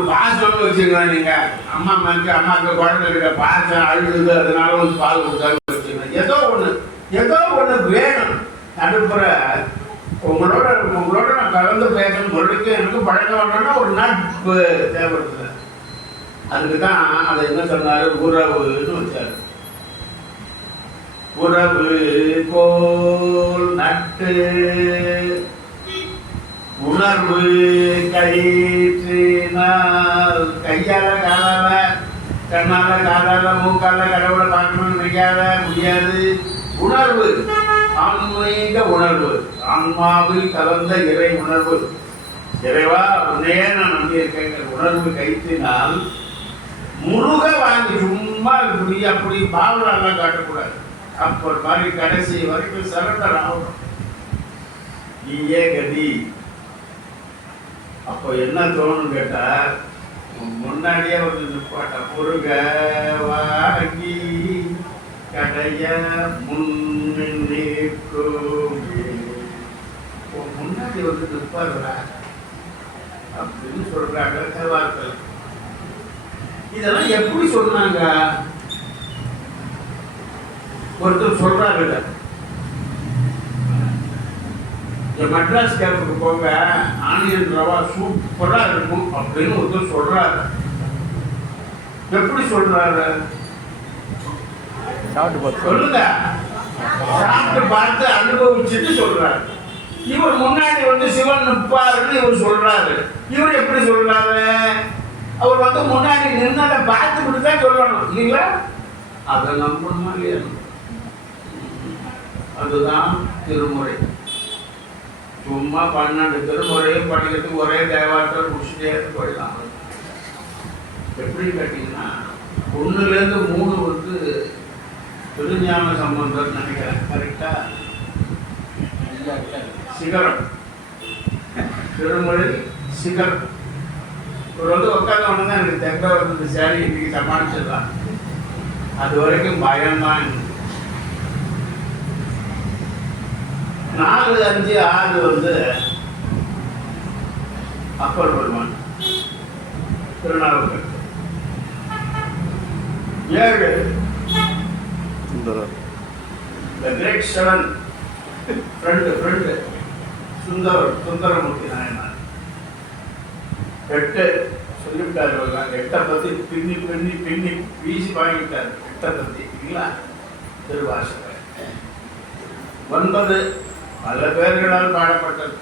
ஒரு பாசம்னு வச்சுக்கலாம். நீங்க அம்மாவுக்கு குழந்தை கிட்ட பாசம் அழுகுது, அதனால வந்து பால் கொடுத்தாலும் வச்சுக்கலாம். ஏதோ ஒண்ணு வேணும். நடுப்புற உங்களோட நான் கலந்து பேசணும் சொல்லிட்டு எனக்கு பழக்கம் வரணும்னா ஒரு நட்பு தேவைப்படுது. அதுக்கு தான் அதை என்ன சொன்னாரு, உறவுன்னு வச்சாரு. உறவு கோல் நட்டு உணர்வு கயிற்றினால். கையால காலால கண்ணால காலால மூக்கால கடவுளை பார்க்கணும்னு நினைக்காத முடியாது. உணர்வு ஆன்மீக உணர்வு, ஆன்மாவில் கலந்த இறை உணர்வு. இறைவா உன்னையே நான் நம்பியிருக்கேங்கிற உணர்வு கயிற்றினால் முருக வாங்கி சும்மா அப்படி பாவலாம் காட்டக்கூடாது. அப்போ மாதிரி கடைசி வரைக்கும் சரண்டர் ஆகணும். நீயே கதி. அப்போ என்ன தோணும் கேட்டா, முன்னாடியே வந்து நிற்பாட்ட முருக வாங்கி கடைய முன்னாடி வந்து நிற்பாருடா அப்படின்னு சொல்றாங்க வார்த்தை. இதெல்லாம் எப்படி சொன்னாங்க? ஒருத்தர் சொல்றாரு, மெட்ராஸ் கேம்புக்கு போங்க, ஆனியன் ரவா சூப்பரா இருக்கும் அப்படின்னு ஒருத்தர் சொல்றாரு. எப்படி சொல்றாரு சொல்லுங்க, சாப்பிட்டு பார்த்து அனுபவிச்சுட்டு சொல்றாரு. இவர் முன்னாடி வந்து சிவன் நிற்பாருன்னு இவர் சொல்றாரு. இவர் எப்படி சொல்றாரு? அவர் வந்து முன்னாடி நின்னதை பார்த்துக்கிட்டு தான் சொல்லணும் இல்லைங்களா? அதை நம்பணுமா இல்லையா? அதுதான் திருமுறை. சும்மா 12 திருமுறையும் படிக்கிறதுக்கு ஒரே தேவாட்டம் முடிச்சுட்டே போயிடலாம். எப்படின்னு கேட்டீங்கன்னா 1லேருந்து 3 வந்து திருஞான சம்பந்தர் நினைக்கிறேன். கரெக்டா? சிகரம், திருமுறை சிகரம். ஒரு வந்து உட்காந்து ஒன்று தான் எனக்கு தெக்க வந்து சேரி இன்னைக்கு சமாளிச்சிடலாம். அது வரைக்கும் பயம்தான். 4, 5, 6 வந்து அப்பர் பெருமான் Thirunavukkarasar. 7 the great 7 friend Sundaramurthy Nayanar. 8 சொல்லிவிட்டார். 8 பத்தி பின்னி வீசி வாங்கிட்டார். 8 பத்தி இல்லைங்களா? திருவாசகர். 9 பல பேர்களால் பாடப்பட்டது.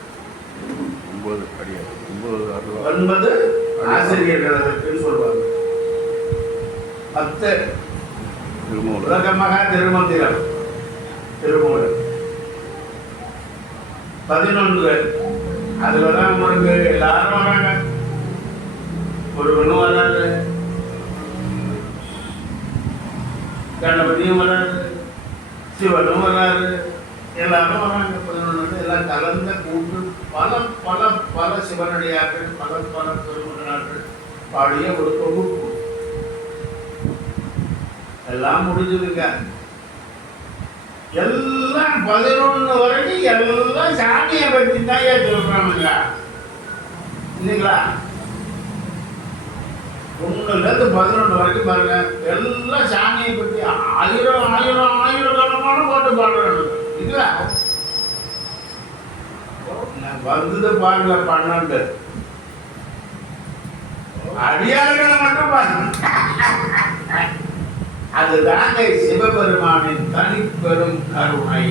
9 ஆசிரியர்கள் அதற்கு சொல்வாங்க. 10 உலகமகா திருமந்திரம் திருமூலர். 11 அதுலதான் உங்களுக்கு எல்லாரும் வராங்க. முருகனும் வராது, கணபதியும் வராது, சிவனும் வராது, எல்லாரும் வராங்க. 11 எல்லாம் கலந்த கூட்டு பல பல பல சிவனடியார்கள், பல பல பெருமகனார்கள் பாடிய ஒரு தொகுப்பு. எல்லாம் முடிஞ்சுதுங்க. எல்லாம் 11 வரைக்கும் எல்லாம் சாமியை பற்றி தான் சொல்றானுங்க இல்லைங்களா? 1லேருந்து 11 வரைக்கும் பாருங்க, எல்லாம் சாமியை பற்றி ஆயிரக்கணக்கான பாட்டு பாடுறாங்க இல்லைங்களா? வந்தது பாருங்க 12 அடியார்களை மட்டும் பாருங்க. அதுதாங்க சிவபெருமானின் தனிப்பெரும் கருணை.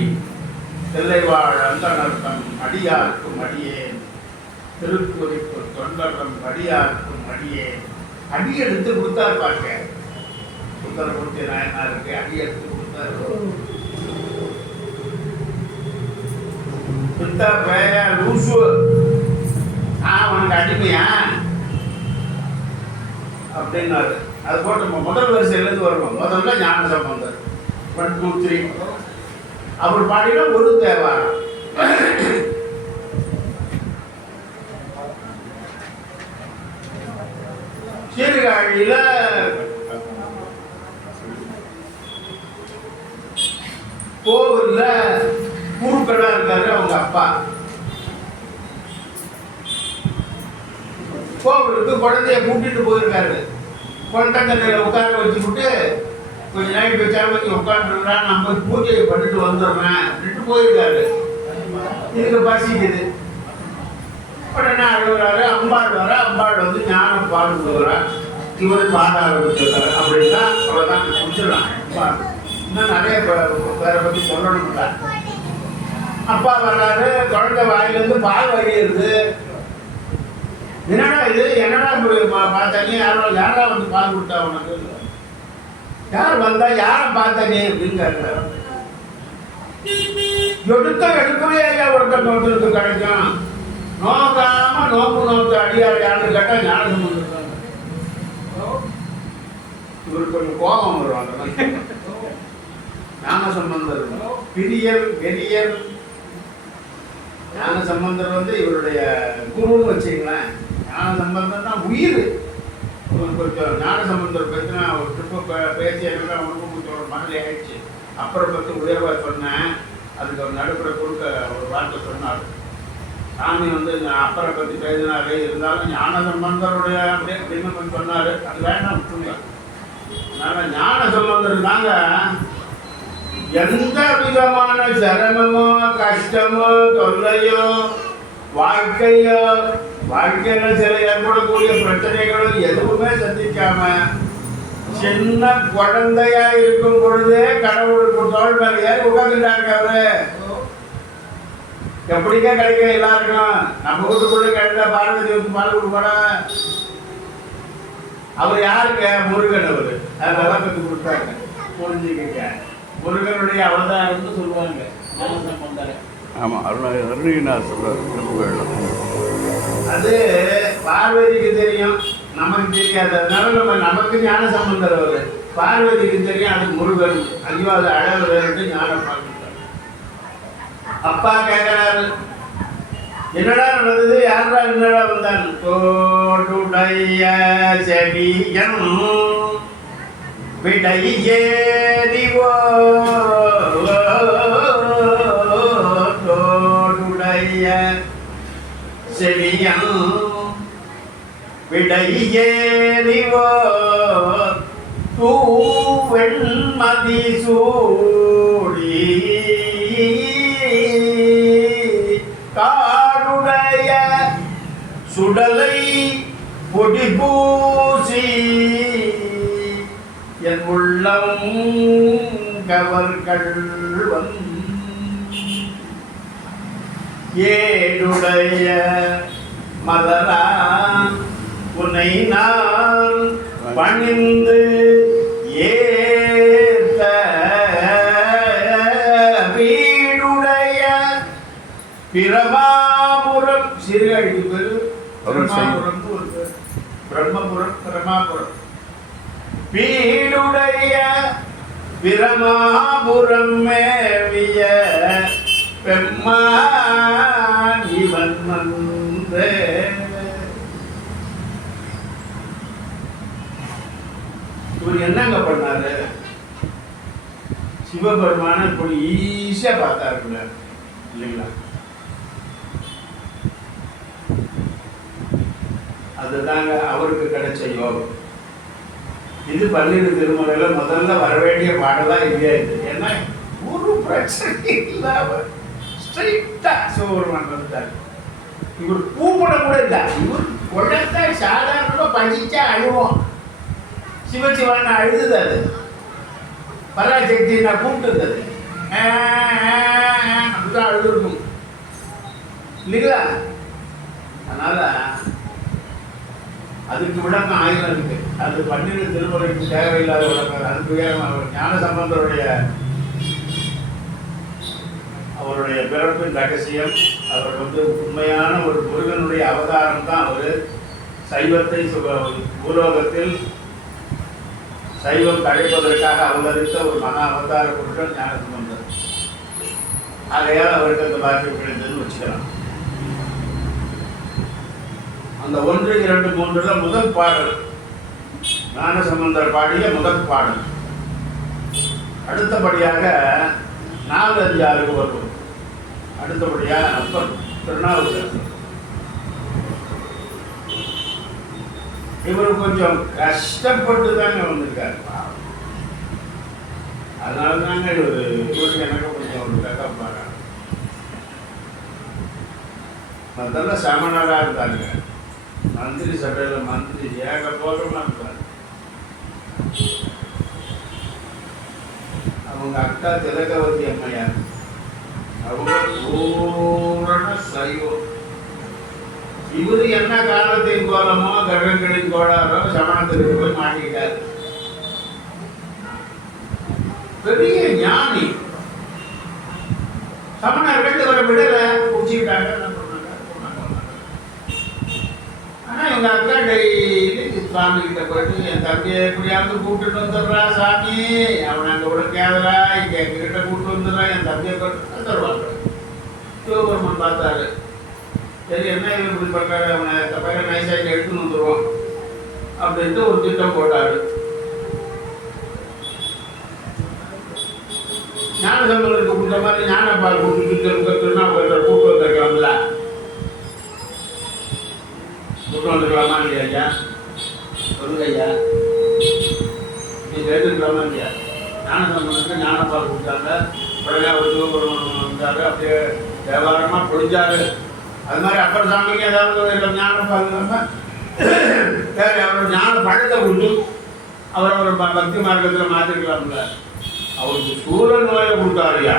தில்லைவாழ் அந்தனர்த்தம் அடியார்க்கும் அடியேன், திருக்குறிப்பு தொண்டரம் அடியார்க்கும் அடியேன். அடி எடுத்து கொடுத்தாரு பாருங்க. சுந்தரமூர்த்தி நாயனாருக்கு அடி எடுத்து கொடுத்தாரு. லூசு உனக்கு அடிமையா அப்படின்னாரு. அது போட்டு முதல் வரிசையிலேருந்து வருவோம். முதல்ல ஞான சம்பந்தர் 1, 2, 3 அப்படி பாடினா ஒரு தேவாரம். சீர்காழியில கோவில்ல குருக்களா இருக்காரு அவங்க அப்பா. கோவிலுக்கு குழந்தைய கூட்டிட்டு போயிருக்காரு. குழந்தைங்கரையில் உட்கார வச்சுக்கிட்டு கொஞ்சம் நைட் வச்சா வச்சு உட்காந்துருக்கிறான், நம்ம பூஜையை பண்ணிட்டு வந்துடுறேன் அப்படின்ட்டு போயிருக்காரு. இதுக்கு பசிக்குது. உடனே அழுகுறாரு, அம்பாள் வர, அம்பாள் வந்து ஞானம் பால் கொடுக்குறான், இவர் பாட ஆரம்பிச்சிருக்காரு. அப்படின்னா அவ்வளோதான் முடிச்சிடலாம். இன்னும் நிறைய வேற பற்றி சொல்லணும்ல. அப்பா வர்றாரு, குழந்தை வாயிலிருந்து பால் வரையிறது. என்னடா இது, என்னடா பார்த்தானே, யாரா வந்து பால் கொடுத்தா உனக்கு, யார் வந்தா யாரை பார்த்தானே அப்படின்னு கேட்கிறாரு. எடுக்கவே ஐயா ஒருத்தருக்கு கிடைக்கும், நோக்காம நோக்கு அடியார் யாருன்னு கேட்டா ஞானம் வந்துருக்காங்க. இவருக்கு கொஞ்சம் கோபம் வருவாங்க. ஞான சம்பந்தர் பிரியல் வெறியல். ஞான சம்பந்தர் வந்து இவருடைய குருன்னு வச்சுங்களேன். ஞான சம்பந்தம் தான் உயிர். கொஞ்சம் ஞான சம்பந்தர் பற்றினா ஒரு ட்ரிப்பு பேசி எனக்கு அவனுக்கும் கொஞ்சம் ஒரு மனதில் ஆயிடுச்சு. அப்புறம் பற்றி உயர்வாக சொன்னேன். அதுக்கு ஒரு நடுப்புற கொடுக்க ஒரு வார்த்தை சொன்னார். சாமி வந்து அப்பரை பற்றி பேசினாரு, இருந்தாலும் ஞான சம்பந்தருடைய அப்படின்னு கொஞ்சம் சொன்னார். அது வேண்டாம் விட்டுருங்க. அதனால் ஞான சம்பந்தர் தாங்க எந்த விதமான சிரமமோ கஷ்டமோ தொல்லையோ வாழ்க்கையில சில ஏற்படக்கூடிய பிரச்சனைகளும் எதுவுமே சந்திக்காம சின்ன குழந்தையா இருக்கும் பொழுதே கடவுளுக்கு தோல் மேல ஏறி உட்காந்துட்டாங்க. அவரு எப்படிங்க கிடைக்கும் எல்லாருக்கும்? நம்ம வீட்டுக்குள்ள கிடைச்ச பார்வதி வந்து பால் கொடுப்பாட. அவர் யாருங்க? முருகன். அவரு அதெல்லாம் கற்று கொடுத்தாங்க. புரிஞ்சுக்கிங்க, முருகனுடைய அவதாரம்னு சொல்லுவாங்க. ஆமாம், அருணகிரிநாதர் சொல்றாரு. அது பார்வதிக்கு தெரியும், நமக்கு தெரியாது. அதனால நமக்கு ஞான சம்பந்தர் அவரு, பார்வதிக்கு தெரியும் அது முருகன். ஐயோ அது அழகு ஞானம் பார்க்கிறார். அப்பா கேட்கிறாரு, என்னடா நடந்தது, யாரா என்னடா வந்தான்? தோடுடைய செடியன் விடையேறிவோ, தோடுடைய செடியன் விடையேறிவோ, தூவெண்மதி சூடி காடுடைய சுடலை பொடி பூசி என் உள்ளம் கவர்கள் ஏடுடைய மலரா உன்னை நான் பணிந்து ஏத்த வீடுடைய பிரமாபுரம். சீர்காழிக்கு பேரு பிரமாபுரம், பிரம்மபுரம், பிரமாபுரம். வீடுடைய பிரமாபுரம் மேவிய பெம்மான் இவன் வந்தே. இவர் என்னங்க பண்ணாரு? சிவபெருமான இப்படி ஈஸியா பார்த்தாருல இல்லைங்களா? அதுதாங்க அவருக்கு கிடைச்ச யோகம். இது பன்னிரு திருமுறையில முதல்ல வர வேண்டிய பாடலா இல்லையா இது? ஏன்னா ஒரு பிரச்சனை இல்லாம ஸ்ட்ரைட்டா சிவபெருமான் வந்துட்டாரு. இவர் கூப்பிட கூட இல்லை. இவர் குழந்தை சாதாரணமா பஞ்சிச்சா அழுவோம். சிவசிவான அழுதுது. அது பராசக்தி நான் கூப்பிட்டு அப்படிதான் அழுதுருக்கும் இல்லைங்களா? அதனால அதுக்கு விளக்கம் ஆயிரம் இருக்கு. அது பன்னிரு திருமுறைக்கு தேவையில்லாத விளக்கம். அதுக்கு ஞான சம்பந்தருடைய அவருடைய பிறப்பின் ரகசியம். அவர் வந்து உண்மையான ஒரு முருகனுடைய அவதாரம் தான். அவர் சைவத்தை பூலோகத்தில் சைவம் தழைப்பதற்காக அவதரித்த ஒரு மகா அவதார புருஷன் ஞான சம்பந்தர். ஆகையால் அவருக்கு அந்த பாக்கியம் கிடைத்ததுன்னு வச்சுக்கலாம். அந்த 1, 2, 3 முதல் பாடல் ஞான சம்பந்தர் பாடிய முதல் பாடல். அடுத்தபடியாக 4, 5, 6 வருவோம். அடுத்தபடியாக அப்பர் திருநாவுக்கரசர் இவர் கொஞ்சம் கஷ்டப்பட்டு தாங்க வந்திருக்காரு. அதனால தாங்க இவருக்கு எனக்கு கொஞ்சம் ஒரு கஷ்டப்பாரு. முதல்ல சமணராக இருந்தாங்க, மந்திரி சபையில் மந்திரி ஏகபோகமாக இருந்தாங்க. அவங்க அக்கா திலகவதி அம்மையார், அவங்க பூரண சைவம். இவரு என்ன காலத்தின் கோலமோ கிரகங்களின் கோளாரோ சமணத்துக்கு போய் மாட்டிக்கிட்டார். பெரிய ஞானி. சமணர்கள் இவரை விடல, பிடிச்சிக்கிட்டாங்க. ஆனா எங்க அக்கா டெய்லி சாமி கிட்ட போயிட்டு என் தம்பியை எப்படியாவது கூப்பிட்டு வந்துடுறா சாமி, அவனை அங்க விட கேதரா, இங்க எங்ககிட்ட கூப்பிட்டு வந்துடுறா, என் தம்பியை போட்டு தருவாங்க. சிவபெருமன் பார்த்தாரு, சரி என்ன இவன் இப்படி பண்றாரு, அவனை தப்பாக நைசாக்கி எடுத்துன்னு வந்துடுவோம் அப்படின்ட்டு ஒரு திட்டம் போட்டாரு. ஞான சம்பளத்துக்கு கொடுத்த மாதிரி ஞானப்பால் கூப்பிட்டு திருநாவுக்கரசர் கூப்பிட்டு வந்திருக்கலாம்ல, கூப்பிட்டு வந்துருக்கலாமா இல்லையா ஐயா? சொல்லுங்க ஐயா, நீ கேட்டுருக்கலாமா இல்லையா? ஞான சம்பளத்துக்கு ஞானப்பால் கொடுத்தாங்க, உடனே அவர் சிவபெருமன் வந்தாரு, அப்படியே வியாபாரமாக பொழிஞ்சாரு. அது மாதிரி அப்பர் சாமிக்கு ஏதாவது ஞானப்பால் இல்லாமல் சரி அவர் ஞான பழத்தை கொடுத்து அவரை பக்தி மார்க்கத்தில் மாற்றிருக்கலாம்ல. அவருக்கு சூழ நோயை கொடுத்தாருயா,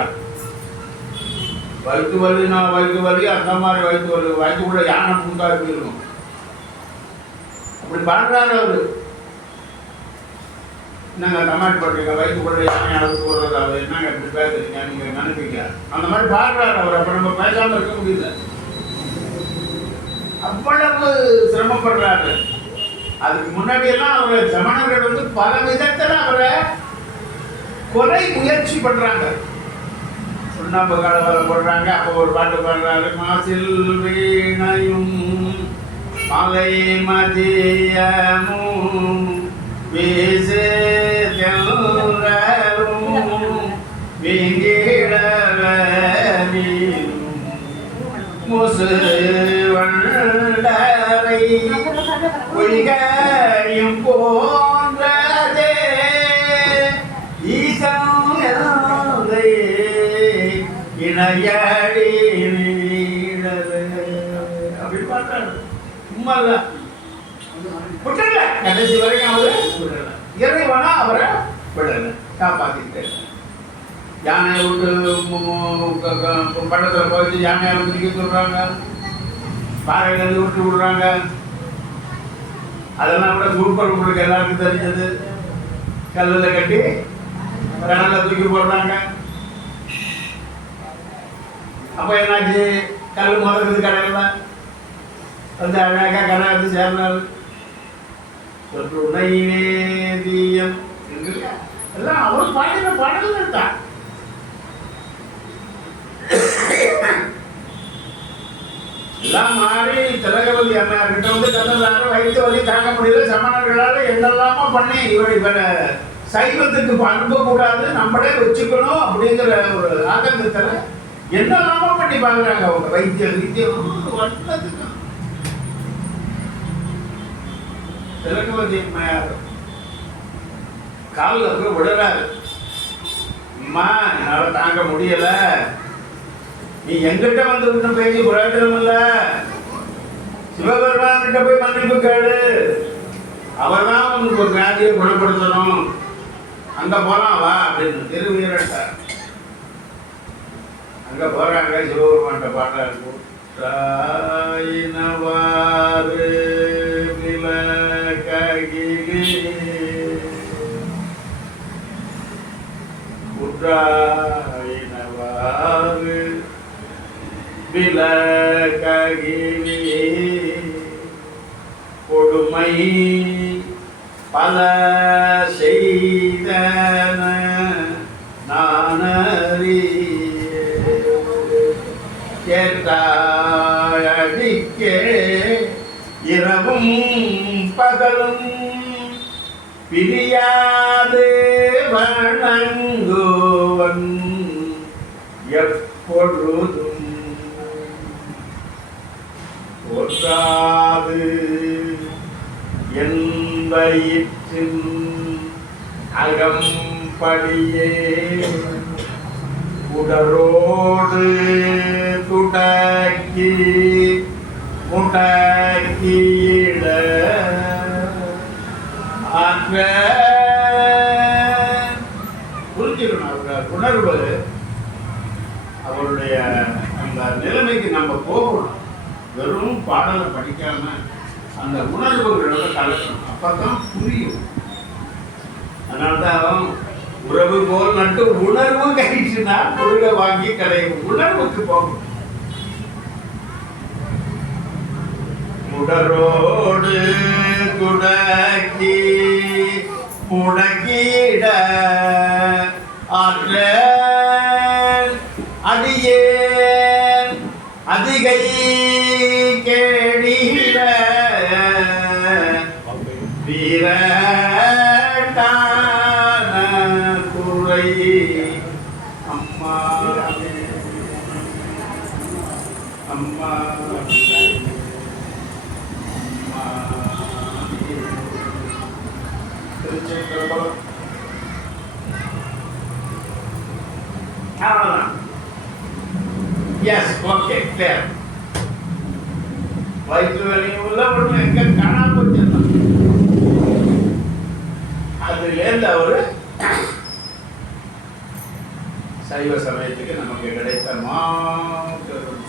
வயிற்று வலி, நான் வயிற்று வலி, அந்த மாதிரி வயிற்று வலி, வயிற்றுக்குள்ள யானை கொடுத்தா இருக்கணும். அப்படி பாடுறாரு அவரு. என்னங்க கமெண்ட் பண்ணுறீங்க, வயிற்றுக்குள்ள யானை அளவுக்கு போடுறது, அவர் என்னங்க இப்படி பேசுறீங்க, நீங்கள் நினைப்பீங்க. அந்த மாதிரி பாடுறாரு அவர். அப்போ நம்ம பேசாமல் இருக்க முடியல, அவ்வளவு சிரமப்படுறாரு. அதுக்கு முன்னாடி எல்லாம் அவர் சமணர்கள் வந்து பல விதத்துல அவரை கொலை முயற்சி பண்றாங்க. சுண்ணாம்பு கலவரம் போடுறாங்க. அப்போ ஒரு பாட்டு பாடுறாரு, மாசில் வீணையும் மலை மதியமும் வீசே முசுவண்டரை பொய்கையும் போன்றதே ஈசனை இணையடி நீடது அப்படி பார்த்தாரு. சும்மா இல்ல, விடல, கடைசி வரைக்கும் அவரு விடல. இறைவனா அவரை விடல, காப்பாத்திட்டு. யானையை விட்டு பள்ளத்தில் போயிட்டு யானையை வந்து நிற்க சொல்றாங்க, பாறையில விட்டு விடுறாங்க. அதெல்லாம் கூட சூப்பர் உங்களுக்கு எல்லாருக்கும் தெரிஞ்சது. கல்லில் கட்டி கடலில் தூக்கி போடுறாங்க. அப்போ என்னாச்சு, கல் முதல்றது கடல்ல வந்து அழகாக கடை வந்து சேர்ந்தாரு. சொற்றுணையேதியம் எல்லாம் அவர் பாடின பாடல் தான். எல்லாம் மாறி திலகவதி அம்மையார் கிட்ட வந்து கண்ணதார வயிற்று வலி தாங்க முடியல, சமணர்களால என்னெல்லாமோ பண்ணி இவரை சைவத்துக்கு அனுப்பக்கூடாது, நம்மளே வச்சுக்கணும் அப்படிங்கிற ஒரு ஆதங்கத்தில் என்னெல்லாமோ பண்ணி பார்க்குறாங்க அவங்க. வைத்தியம் வந்ததுக்கு திலகவதி அம்மையார் காலில் போய் விடுறாரு, அம்மா என்னால் தாங்க முடியல, நீ எங்கிட்ட வந்து விட்டு பேசி பிரயோஜனம் இல்ல, சிவபெருமான் கிட்ட போய் மன்னிப்பு கேடு, அவர் தான் உனக்கு ஒரு வியாதியை குணப்படுத்தணும், அங்க போலாம் வா அப்படின்னு திருவீரட்டார். அங்க போறாங்க, சிவபெருமான்கிட்ட பாடுறாரு, குற்றாயினவாறு விலகிலே குற்றாயினவாறு விலகிலே கொடுமை பல செய்தன நானறி கேட்டாயடிக்கே இரவும் பகலும் பிரியாது வணங்குவன் எப்பொழுதும் போற்றாது என் வயிற்றின் அகம்படியே உடரோடு துடக்கி முடக்கியிட ஆற்ற புரிஞ்சுக்கணும். அவருடைய உணர்வு, அவருடைய அந்த நிலைமைக்கு நம்ம போகணும். வெறும் பாடலை படிக்காம அந்த உணர்வுகளோட கலக்கணும், அப்பதான் புரியும். அதனால்தான் உறவு போல் நட்டு உணர்வு கழிச்சுனா பொருளை வாங்கி கிடைக்கும். உணர்வுக்கு போகணும். உடரோடு துடக்கி முடக்கிட ஆற்ற அடியேன் அதிகை கேடிட வீரட்டான குறை அம்மா அம்மா அவ்வளவுதான். Yes, okay, clear. வயிற்று வலி உள்ள ஒண்ணு எங்க காணாம போச்சிருந்தான். அதுலேருந்து அவரு சைவ சமயத்துக்கு நமக்கு கிடைத்த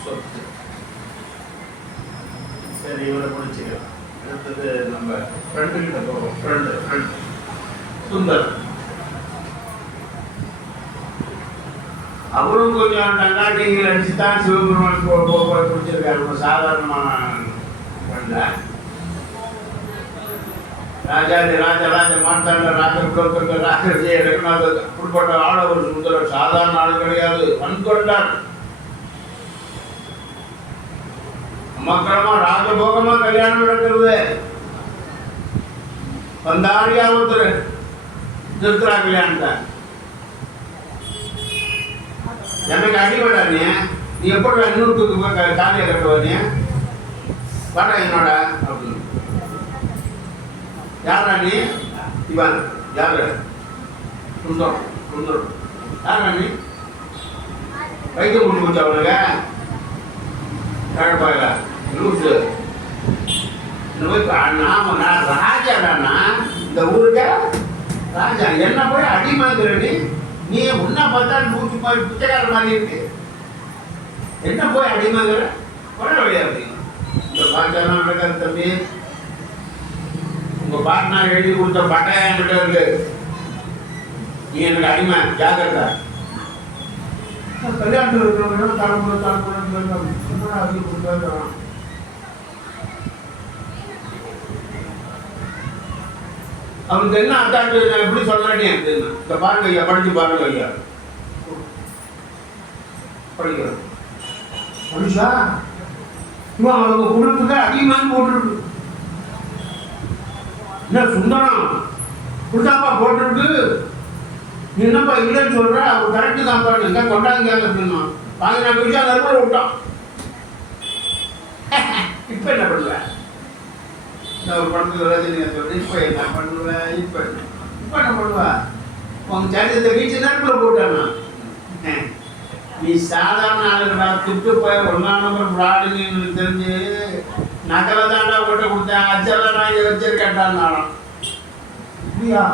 சொத்து. சரி, இவரை முடிச்சுக்கலாம். அடுத்தது நம்ம ஃப்ரெண்டு கிட்ட போவோம். ஃப்ரெண்டு சுந்தர். அவரும் கொஞ்சம் டங்காட்டிங்கள் அடிச்சு தான் சிவபெருமான் பிடிச்சிருக்காரு. ஒரு சாதாரணமான ஃப்ரெண்டா ராஜாதி ராஜராஜ மாத்தாண்ட ராஜ ராஜே ரகுநாதர் அப்படிப்பட்ட ஆள ஒரு சுந்தரர் சாதாரண ஆள் கிடையாது. வன்கொண்டார் மக்களமா ராஜபோகமா கல்யாணம் நடக்கிறது. வந்தாரியா ஒருத்தர் நிறுத்துறா கல்யாணத்தை. எனக்கு அடிபடா நீ எப்படி இன்னொருத்துக்கு போய் காலியை கட்டுவ நீ வாடா என்னோட அப்படின்னு. யாரா நீ? இவன் யாரு? சுந்தரம். யாரா நீ? வைத்தியம் முடிச்சு கொடுத்த அவனுக்கு கழப்பாயில லூசு. நாம நான் ராஜாடானா இந்த ஊருக்க ராஜா. என்ன போய் அடிமாங்கிற நீ உன்ன பார்த்தா நூற்றி மாதிரி பிச்சைக்கார மாதிரி இருக்கு. என்ன போய் அடிமாங்கிற கொள்ள வழியாது. இந்த பாட்டெல்லாம் நடக்காது தம்பி. உங்க பாட்டனா எழுதி கொடுத்த பட்டம் என்கிட்ட இருக்கு. நீ எனக்கு அடிமை, ஜாக்கிரதா. கல்யாணத்தில் இருக்கிறவங்க அவனுக்கு என்ன அத்தாட்டு நான் எப்படி சொல்றேன்னு இந்த பாருங்க ஐயா, படிச்சு பாருங்க ஐயா. படிக்கிறேன் மனுஷா இவன் அவங்க குடும்பத்துக்கு அதிகமாக போட்டுருக்கு. என்ன சுந்தரம் குடுத்தாப்பா போட்டுருக்கு. நீ என்னப்பா இல்லைன்னு சொல்ற? அவர் கரெக்டு தான் பாருங்க. எங்க கொண்டாங்க அப்படின்னா 14 விஷயம் நறுமணம் விட்டான். இப்ப என்ன பண்ணுவ? ஒரு படத்துல ரஜினி சொல்ற இப்ப என்ன பண்ணுவேன்? இப்ப என்ன பண்ணுவா? உங்க சரித்திரத்தை வீச்சு நறுப்புல போட்டானா? நீ சாதாரண ஆளுங்களா துட்டு போய் 1ஆம் நம்பர் பிராடுன்னு தெரிஞ்சு நகலை தாண்டா கொட்ட கொடுத்தேன். அச்செல்லாம் நான் இதை வச்சிருக்கேன்டான். இப்படியா?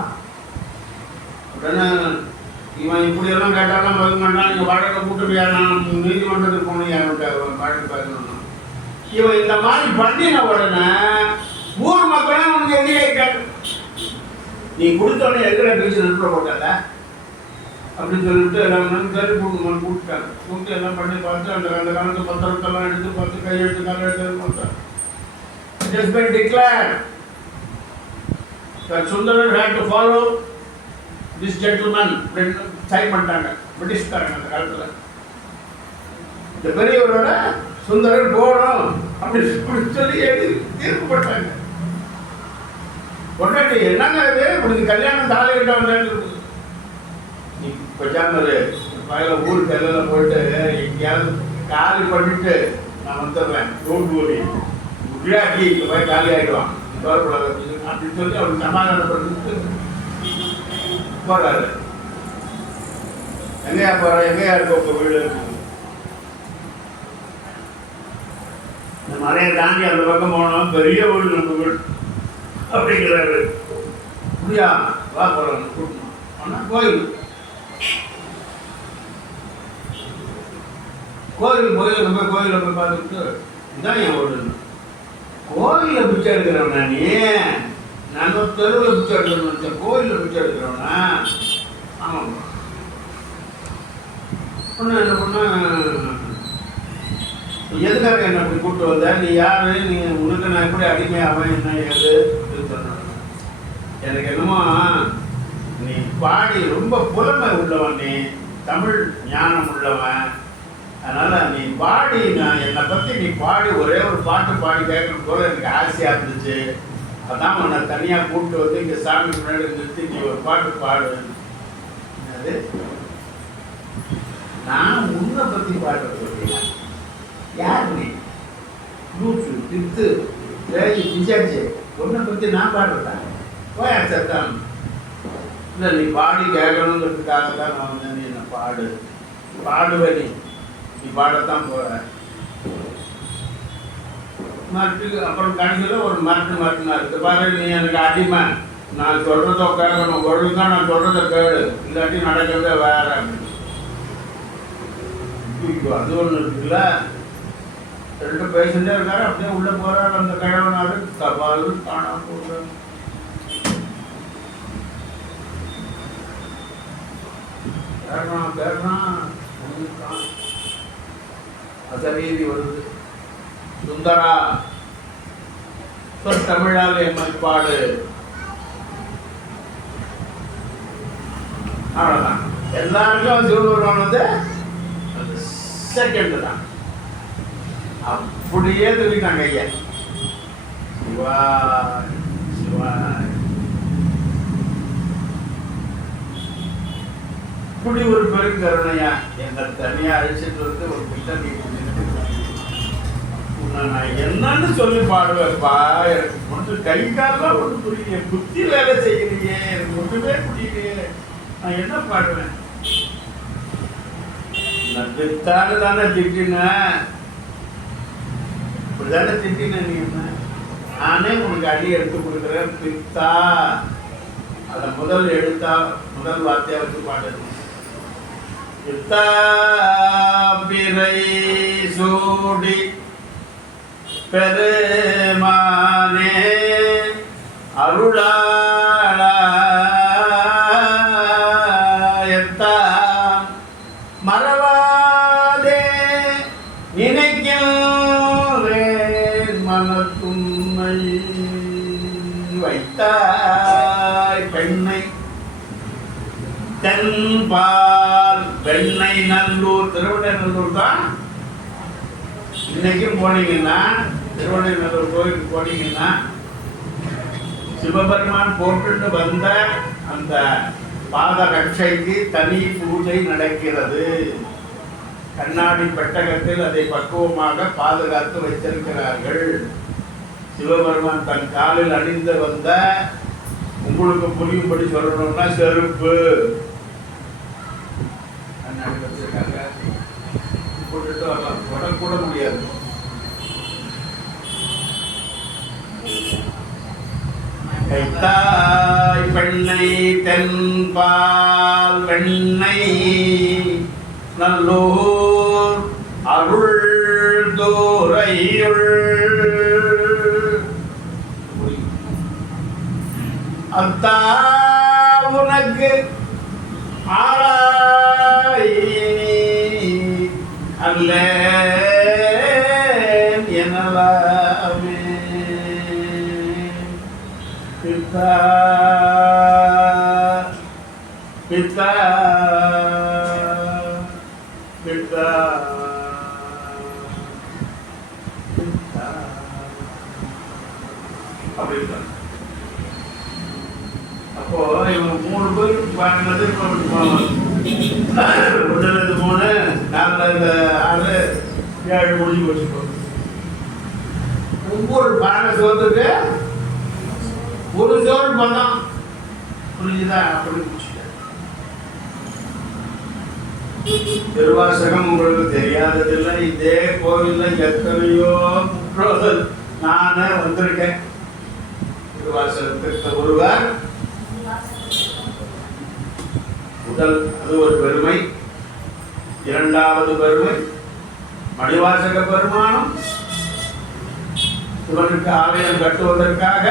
உடனே இவன் இப்படியெல்லாம் கேட்டாலும் பதில் மாட்டான். நீங்கள் வழக்கை கூட்டுறியா? நான் நீதிமன்றத்துக்கு போகணும். என்கிட்ட வழக்கு பார்க்கணும். இவன் இந்த மாதிரி பண்ணின உடனே ஊர் மக்களும் உனக்கு எதிராயிட்டாங்க. நீ கொடுத்தோடனே எதிர பேச்சு நிறுத்த போட்டால அப்படின்னு சொல்லிட்டு எல்லாம் சரி கொடுக்கணும்னு கூப்பிட்டாங்க. கூப்பிட்டு எல்லாம் பண்ணி பார்த்து அந்த காலத்து பத்திரத்தெல்லாம் எடுத்து பார்த்து கையெழுத்து காலெழுத்து பார்த்தேன். It has been declared that Sundarar had to follow this gentleman. Sign பண்ணிட்டாங்க பிரிட்டிஷ்காரங்க அந்த காலத்தில். இந்த பெரியவரோட சுந்தரர் போகணும் அப்படின்னு சொல்லி எழுதி தீர்ப்பு போட்டாங்க. பொண்டாட்டி என்னங்க இது இப்படி கல்யாணம் தாலி கிட்ட வந்தேன்னு நீ பச்சாமல் பயில ஊருக்கு எல்லாம் போயிட்டு எங்கேயாவது காலி பண்ணிட்டு நான் வந்துடுறேன். டோன்ட் வரி, குஜராத்தி போய் காலி ஆகிடுவான். கவலைப்படாத. அப்படின்னு சொல்லி அவர் சமாதானப்படுத்திட்டு போறாரு. எங்கேயா போற, எங்கேயா இருக்க உங்க வீடு? இந்த மலையை தாண்டி அந்த பக்கம் போனோம், பெரிய வீடு நம்ம வீடு அப்படிங்கிறாரு. அப்படியா, வா போறாங்க கூட்டணும். ஆனா கோயில் கோயில் கோயில் நம்ம கோயிலை போய் பார்த்துட்டு இதான் என் வீடு. கோயில பிச்சை எடுக்கிறவனா நீ? நம்ம தெருவில் பிச்சை எடுக்கணும், கோயிலில் பிச்சை எடுக்கிறவனா? ஆமாம். பொண்ணு என்ன பண்ண, எதுக்காக என்ன அப்படி கூப்பிட்டு வந்த? நீ யாரு? நீ உனக்கு நான் எப்படி அடிமையாவேன், என்ன ஏது அப்படின்னு சொன்ன. எனக்கு என்னமோ நீ பாடி ரொம்ப புலமை உள்ளவன், நீ தமிழ் ஞானம் உள்ளவன், அதனால நீ பாடி, நான் என்னை பற்றி நீ பாடி ஒரே ஒரு பாட்டு பாடி கேட்கணும் போல எனக்கு ஆசையாக இருந்துச்சு. அதான் உன்னை தனியாக கூப்பிட்டு வந்து இங்கே சாமி முன்னாடி நிறுத்தி நீ ஒரு பாட்டு பாடு. அது நான் உன்னை பற்றி பாடுற சொல்றேன். யார் நீ? லூசு, தித்து, பேஜி, பிசாச்சு, உன்னை பற்றி நான் பாடுறதா? போய் சத்தம் இல்லை, நீ பாடி கேட்கணுங்கிறதுக்காக தான் நான் வந்து நீ என்னை பாடுவேன். நீ பாடத்தான் போற. மரத்துக்கு அப்புறம் கடைசியில் ஒரு மரத்துனா இருக்கு பாரு, நீ எனக்கு அடிமை, நான் சொல்றதோ கேட்கணும், ஒழுங்கா நான் சொல்றதை கேடு, இல்லாட்டி நடக்கிறத வேற. அது ஒன்று இருக்குல்ல. 2 பேஷண்டே இருக்காரு, அப்படியே உள்ள போறாரு அந்த கிழவனாரு, தபால் காணாம போடுறாரு. கேட்கறான் அசரீதி வருது. சுந்தரா தமிழால் எம்மைப்பாடு. அவ்வளவுதான். எல்லாருக்கும் சிவபெருமான் வந்து செகண்ட் தான். அப்படியே சொல்லிட்டாங்க ஐயா. சிவா சிவா இப்படி ஒரு பெருங்கருணையா எங்களை தனியா அழிச்சிட்டு வந்து ஒரு பிள்ளை நான் என்னன்னு சொல்லி பாடுவேன்ப்பா. எனக்கு மட்டும் கை காலெல்லாம் ஒன்றும் புரியலையே, புத்தி வேலை செய்யலையே, எனக்கு ஒன்றுமே புரியலையே, நான் என்ன பாடுவேன்? நான் பித்தான்னு தானே திட்டினேன், இப்படிதானே திட்டினேன். நீ என்ன, நானே உனக்கு அடி எடுத்து கொடுக்குறேன் பித்தா. அதை முதல் எழுத்தா முதல் வார்த்தையா வச்சு பாடுறேன். பித்தா பிறை சூடி பெருமானே அருளாயத்தான் மறவாதே நினைக்கிறேன் மனத்தும்மை வைத்தாய் பெண்ணை தென்பால் வெண்ணை நல்லூர். திருவண்ணூர் தான் இன்னைக்கும் போனீங்கன்னா, திருவண்ணூர் கோயிலுக்கு போனீங்கன்னா சிவபெருமான் போட்டு வந்த அந்த பாத ரட்சைக்கு தனி பூஜை நடக்கிறது. கண்ணாடி பெட்டகத்தில் அதை பக்குவமாக பாதுகாத்து வைத்திருக்கிறார்கள். சிவபெருமான் தன் காலில் அணிந்து வந்த, உங்களுக்கு புரியும்படி சொல்லணும்னா, செருப்பு கண்ணாடி வச்சிருக்காங்க, போட்டுட்டு வரலாம், தொடக்கூட முடியாது. கைத்தாய் பெண்ணை தென்பால் வெண்ணை நல்லூர் அருள் தோரையுள் அத்தா உனக்கு ஆளாய் அல்ல எனலாமே. பித்தா பித்தா பித்தா பித்தா அப்படின்னா அப்போ இவங்க 3 பேர் பாருங்கிறது. முதல்ல 3, 4, 6, 7 முடிஞ்சு வச்சுக்கோ. ஒவ்வொரு பானை சோத்துக்கு ஒரு சொல் பதம் புரிஞ்சுதா? அப்படி முடிச்சுட்டேன். திருவாசகம் உங்களுக்கு தெரியாததில்லை. இதே கோவில்ல எத்தனையோ குற்றோதல் நானே வந்திருக்கேன். திருவாசகத்திற்கு ஒருவர் முதல், அது ஒரு பெருமை. இரண்டாவது பெருமை, மணிவாசக பெருமானம் இவனுக்கு ஆலயம் கட்டுவதற்காக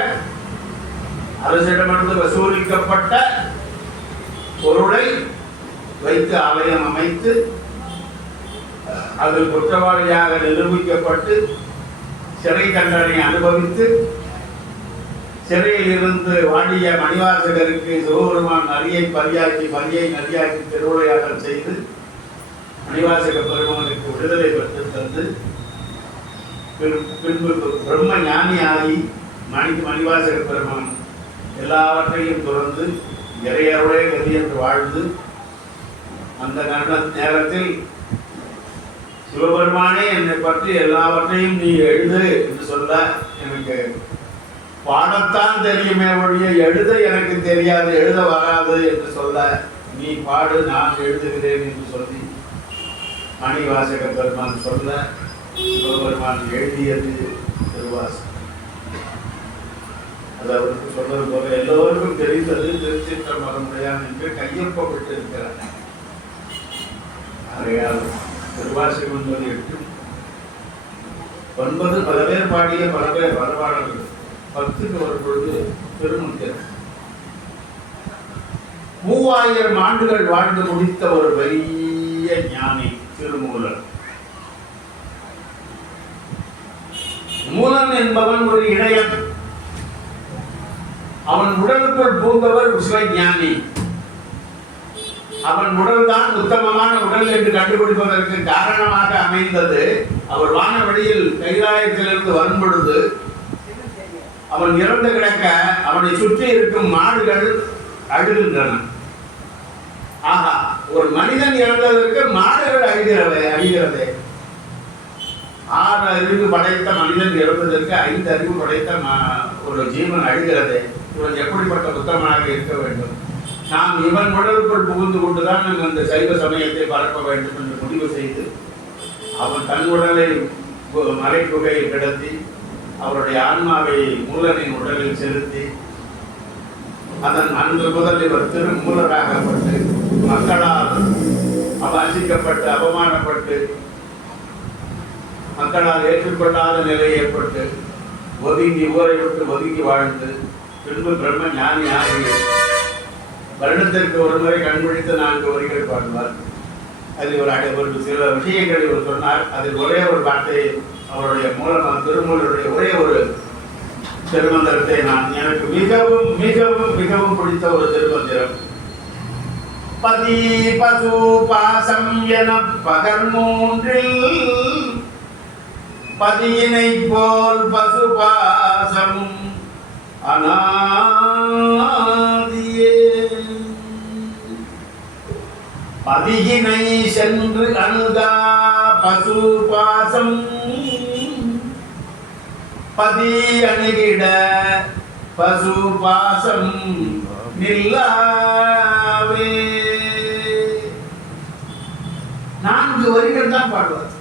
அரசிடமிருந்து வசூலிக்கப்பட்ட பொருளை வைத்து ஆலயம் அமைத்து அதில் குற்றவாளியாக நிரூபிக்கப்பட்டு சிறை தண்டனை அனுபவித்து சிறையில் இருந்து வாடிய மணிவாசகருக்கு சிவபெருமான் நரியை பலியாக்கி திருவிளையாடல் செய்து மணிவாசக பெருமானுக்கு விடுதலை பெற்று தந்து பின்பு பிரம்ம ஞானியாகி மணிவாசக பெருமான் எல்லாவற்றையும் துறந்து இறையருடைய கதி என்று வாழ்ந்து அந்த நேரத்தில் சிவபெருமானே என்னை பற்றி எல்லாவற்றையும் நீ எழுது என்று சொல்ல, எனக்கு பாடத்தான் தெரியுமே ஒழிய எழுத எனக்கு தெரியாது, எழுத வராது என்று சொல்ல, நீ பாடு நான் எழுதுகிறேன் என்று சொல்லி மணிவாசக பெருமான் சொல்ல சிவபெருமான் எழுதியது திருவாசகம். அது அவருக்கு சொல்வது போல எல்லோருக்கும் தெரிந்தது திருச்சிற்றம்பலமுடையான் என்று கையொப்பப்பட்டு இருக்கிறார். ஆகையால் திருவாசகம் என்பது 8 9 பல பேர் பாடிய பல பேர் வரவாளர்கள் 10க்கு வரும் பொழுது திருமந்திரம் 3000 ஆண்டுகள் வாழ்ந்து முடித்த ஒரு பெரிய ஞானி திருமூலர். மூலன் என்பவன் ஒரு இடையன். அவன் உடலுக்குள் பூந்தவர் சிவஞானி. அவன் உடல் தான் உத்தமமான உடல் என்று கண்டுபிடிப்பதற்கு காரணமாக அமைந்தது. அவர் வானவெளியில் கைலாயத்திலிருந்து வரும் பொழுது அவன் இறந்து கிடக்க அவனை சுற்றி இருக்கும் மாடுகள் அழுகின்றன. ஆஹா, ஒரு மனிதன் இறந்ததற்கு மாடுகள் அழிகிறதே. 6 அறிவு படைத்த மனிதன் இறந்ததற்கு 5 அறிவு படைத்த ஒரு ஜீவன் அழுகிறதே. இவன் எப்படிப்பட்ட உத்தமனாக இருக்க வேண்டும்? நாம் இவன் உடலுக்குள் புகுந்து கொண்டுதான் நம்ம இந்த சைவ சமயத்தை பரப்ப வேண்டும் என்று முடிவு செய்து அவன் தன் உடலை மலை குகையில் கிடத்தி அவருடைய ஆன்மாவை மூலனின் உடலில் செலுத்தி அதன் அன்று முதல் இவர் திருமூலராகப்பட்டு மக்களால் அவசிக்கப்பட்டு அவமானப்பட்டு மக்களால் ஏற்றுக்கொள்ளாத நிலை ஏற்பட்டு ஒதுங்கி ஊரை விட்டு ஒதுங்கி வாழ்ந்து பின்பு பிரம்ம ஞானி ஆகி வருடத்திற்கு ஒரு முறை கண்பிடித்து 4 வரிகள் பாடுவார். அதில் ஒரு சில விஷயங்கள் இவர் சொன்னார். அதில் ஒரே ஒரு வார்த்தை அவருடைய மூலமாக திருமூலருடைய ஒரே ஒரு திருமந்திரத்தை எனக்கு மிகவும் மிகவும் மிகவும் பிடித்த ஒரு திருமந்திரம். பதி பசு பாசம் என பகர்மூன்றில் பதியினை போல் பசு பாசமும் அநாதியே. பதியினை சென்று அணுகா பசு பாசம் பதி அணுகிட பசு பாசம் நில்லாவே. 4 வரிகள் தான் பாடுவார்.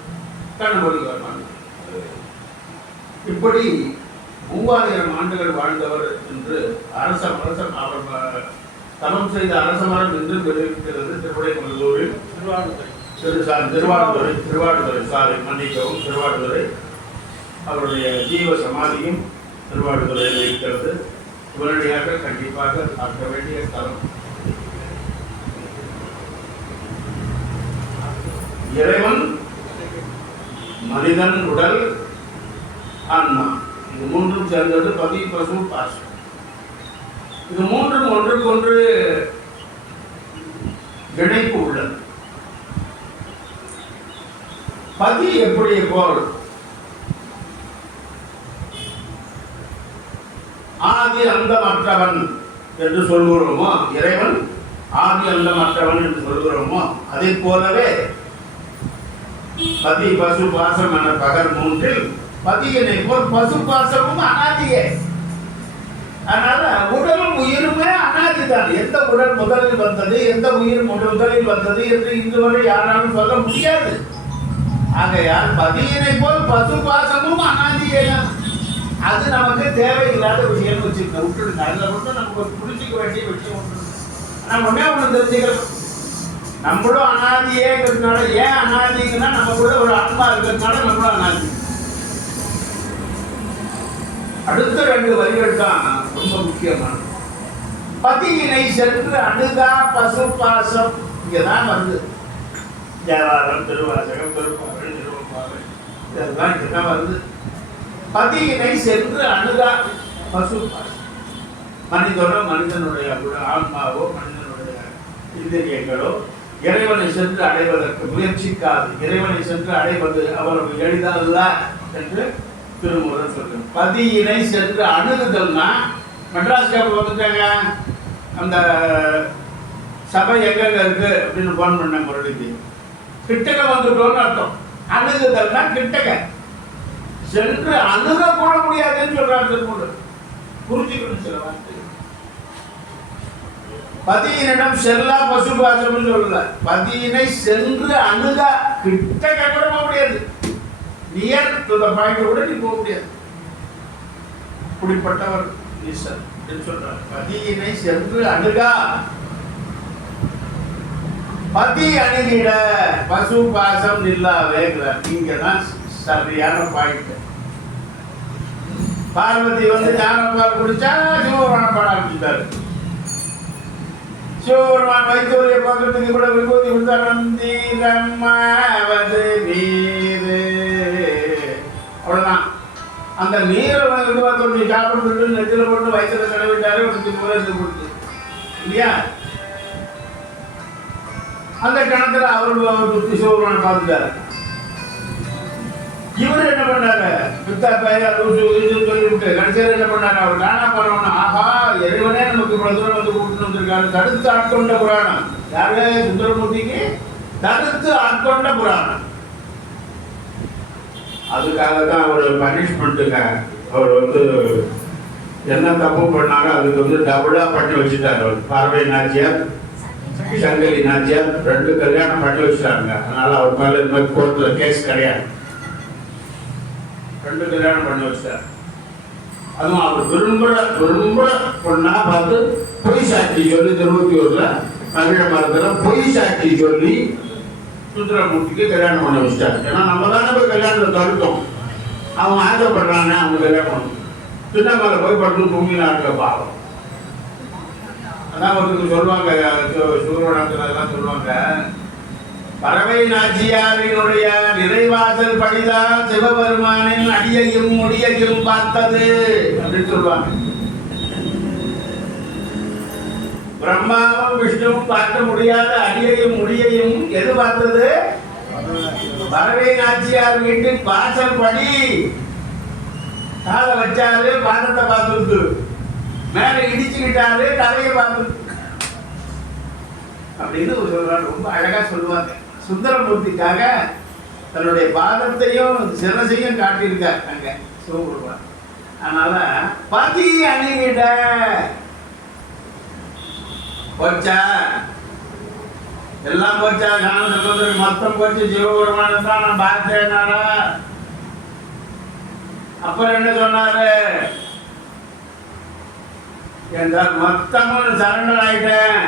கண்ணமொழி வருவாங்க. இப்படி 3000 ஆண்டுகள் வாழ்ந்தவர் என்று அரசம் அவர் தமம் செய்த அரசமரம் என்று தெரிவிக்கிறது. திருவிடைமல்லூரில் திருவாடுதுறை அவருடைய ஜீவ சமாதியும் திருவாடுதுறையில் இருக்கிறது. உடனடியாக கண்டிப்பாக பார்க்க வேண்டிய ஸ்தலம். இறைவன், மனிதன் உடல், ஆன்மா, இது 3ம் சேர்ந்தது பதி பசு பாசம். இது 3ம் ஒன்றுக்கொன்று இணைப்பு உள்ளது. பதி எப்படி போல் ஆதி அந்தமற்றவன் என்று சொல்கிறோமோ, இறைவன் ஆதி அந்தமற்றவன் என்று சொல்கிறோமோ, அதை போலவே பதி பசு பாசம் என பகர் 3ல் பதியினை போல் பசு பாசமும் அநாதியே. அதனால உடலும் உயிருமே அனாதி தான். எந்த உடல் முதலில் வந்தது, எந்த உயிர் முதலில் வந்தது என்று இன்று வரை யாராலும் சொல்ல முடியாது. ஆகையால் பதியினை போல் பசு பாசமும் அனாதியேதான். அது நமக்கு தேவையில்லாத விஷயம் வச்சுக்க விட்டுடுங்க. அதில் மட்டும் நமக்கு புரிஞ்சிக்க வேண்டிய விஷயம் ஒன்று. ஆனால் ஒன்னே ஒன்று தெரிஞ்சுக்கலாம், நம்மளும் அனாதியேங்கிறதுனால. ஏன் அனாதிங்கன்னா நம்ம கூட ஒரு ஆத்மா இருக்கிறதுனால நம்மளும் அனாதி. அடுத்த 2 வரிகள் தான் ரொம்ப முக்கியமானது. பதியினை சென்று அணுகா பசு பாசம் இங்கதான் வருது. தேவாரம், திருவாசகம், திருப்பாவை, திருவம்பாவை இதெல்லாம் இங்கதான் வருது. பதியினை சென்று அணுகா பசு பாசம். மனிதனுடைய ஆன்மாவோ மனிதனுடைய இந்திரியங்களோ இறைவனை சென்று அடைவதற்கு முயற்சிக்காது. இறைவனை சென்று அடைவது அவருக்கு எளிதல்ல என்று திருமுருகன் சொல்றேன். பதியினை சென்று அணுகுதல்னா மெட்ராஸ் கேப் வந்துட்டாங்க, அந்த சபை எங்கெங்க இருக்கு அப்படின்னு போன் பண்ண முரளிக்கு. கிட்டக்க வந்துட்டோம்னு அர்த்தம். அணுகுதல்னா கிட்டக்க, சென்று அணுக கூட முடியாதுன்னு சொல்றாங்க திருமுருகன். புரிஞ்சுக்கணும் சில வார்த்தை. பதியினிடம் செல்லா பசு பாசம்னு சொல்லல, பதியினை சென்று அணுக கிட்டக்க கூட போக முடியாது. நியர் டு த பாயிண்ட் கூட நீ போக முடியாது. இப்படிப்பட்டவர் ஈசன் என்று சொல்றார். பதியினை சென்று அணுகா, பதி அணுகிட பசு பாசம் இல்லாதேங்கிறார். இங்கதான் சரியான பாயிண்ட். பார்வதி ஞானப்பால் குடிச்சா சிவபெருமான் பாட ஆரம்பிச்சுட்டாரு. சிவபெருமான் வைத்தவரையை பார்க்கறதுக்கு கூட விபூதி கொடுத்தார். நந்தீரம்மாவது நீரு, அவ்வளவுதான். அந்த நீரை கொஞ்சம் சாப்பிட்டு நெத்தில போட்டு வயிற்றுல தடவிட்டாரு. முறை கொடுத்து இல்லையா? அந்த கணத்துல அவர் சிவபெருமானை பார்த்துட்டாரு. இவர் என்ன பண்ணாரு? பித்தா பையா லூசு சொல்லிவிட்டு கடைசியில் என்ன பண்ணாரு? அவர் காணா போறவன, ஆஹா இறைவனே நமக்கு இவ்வளவு தூரம் வந்து கூட்டிட்டு வந்திருக்காரு. தடுத்து ஆட்கொண்ட புராணம். யாரு? சுந்தரமூர்த்திக்கு தடுத்து ஆட்கொண்ட புராணம். அதுக்காக தான் அவர் பனிஷ்மெண்ட்டுங்க. அவர் என்ன தப்பு பண்ணாரோ அதுக்கு டபுளா பண்ணி வச்சுட்டாரு. அவர் பார்வை நாச்சியார், சங்கரி நாச்சியார் 2 கல்யாணம் பண்ணி வச்சுட்டாங்க. அதனால அவர் மேல இந்த மாதிரி கோர்ட்ல கேஸ் கிடையாது. 2 கல்யாணம் பண்ணி வச்சார். அதுவும் அவர் விரும்புற பொண்ணா பார்த்து பொய் சாட்சி சொல்லி திருவத்தியூர்ல மகிழ மரத்துல பொய் சாட்சி சொல்லி சுந்தரமூர்த்திக்கு கல்யாணம் பண்ணி வச்சிட்டாரு. ஏன்னா நம்ம தானே போய் கல்யாணத்தை தடுத்தோம். அவங்க ஆசைப்படுறானே அவங்க கல்யாணம் பண்ணணும். சின்ன மேல போய் பட்டு தூங்கினாருக்க பாவம். அதான் ஒருத்தருக்கு சொல்லுவாங்க, சூரியவனத்துல எல்லாம் சொல்லுவாங்க, பறவை நாச்சியாரினுடைய நிறைவாசல் படிதான் சிவபெருமானின் அடியையும் முடியையும் பார்த்தது அப்படின்னு சொல்லுவாங்க. பிரம்மாவும் விஷ்ணுவும் பார்க்க முடியாத அடியையும் முடியையும் எது பார்த்தது? பறவை நாச்சியார் வீட்டின் வாசல் படி. காலை வச்சாரு, பாதத்தை பார்த்துட்டு, மேல இடிச்சுக்கிட்டாரு, தலையை பார்த்து அப்படின்னு சொல்றாரு. ரொம்ப அழகா சொல்லுவாங்க. சுந்தரமூர்த்திக்காக தன்னுடைய பாதத்தையும் சிரசையும் காட்டியிருக்கார் அங்க சிவபெருமான். அதனால பதி அணிவிட போச்சா, எல்லாம் போச்சா, ஞான மொத்தம் போச்சு. சிவபெருமான் தான் நான் பார்த்தேன்னாரா? அப்புறம் என்ன சொன்னாரு? என்றால் மொத்தமும் சரண்டர் ஆயிட்டேன்.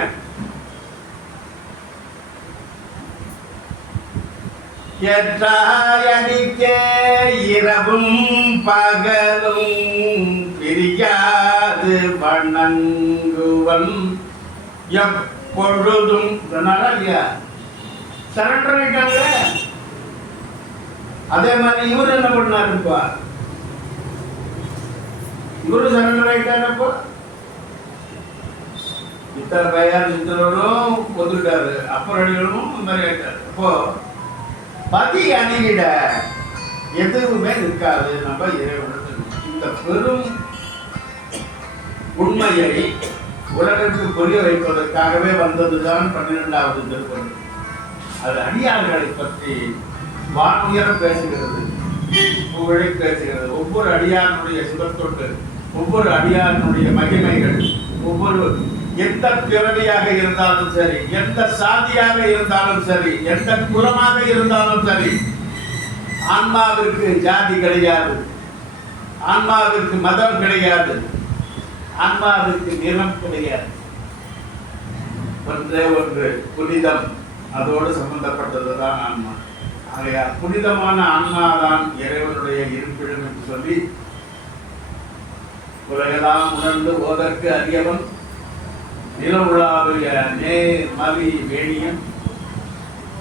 எட்டாயடிக்கே இரவும் பகலும் பிரியாது வணங்குவன் எப்பொழுதும் சொன்னாரா இல்லையா? சரண்டர் ஆயிட்டாங்க. அதே மாதிரி இவர் என்ன பண்ணாருப்பா? இவரு சரண்டர் ஆயிட்டாரப்போ. இத்தனை பையன் சித்தரும் ஒத்துக்கிட்டாரு, அப்புறம் இந்த மாதிரி ஆயிட்டாரு. அப்போ பதி அணிவிட எதுவுமே இருக்காது. நம்ம இறைவனுக்கு இந்த பெரும் உண்மையை உலகத்துக்கு புரிய வைப்பதற்காகவே வந்ததுதான் 12வது திருக்குறள். அது அடியார்களை பற்றி வானுயரம் பேசுகிறது, புகழை பேசுகிறது. ஒவ்வொரு அடியாருடைய சிவத்தொண்டு ஒவ்வொரு அடியாரனுடைய மகிமைகள், ஒவ்வொரு எந்த பிறவியாக இருந்தாலும் சரி, எந்த சாதியாக இருந்தாலும் சரி, எந்த குலமாக இருந்தாலும் சரி, ஆன்மாவிற்கு ஜாதி கிடையாது, ஆன்மாவிற்கு மதம் கிடையாது, ஆன்மாவிற்கு நிறம் கிடையாது. ஒன்றே ஒன்று புனிதம், அதோடு சம்பந்தப்பட்டதுதான் ஆன்மா. ஆகையால் புனிதமான ஆன்மாதான் இறைவனுடைய இருப்பிடம் என்று சொல்லி உலகெல்லாம் உணர்ந்து ஓதற்கு அறியவன் நிலவுலாவிய நேர் மதி வேணியன்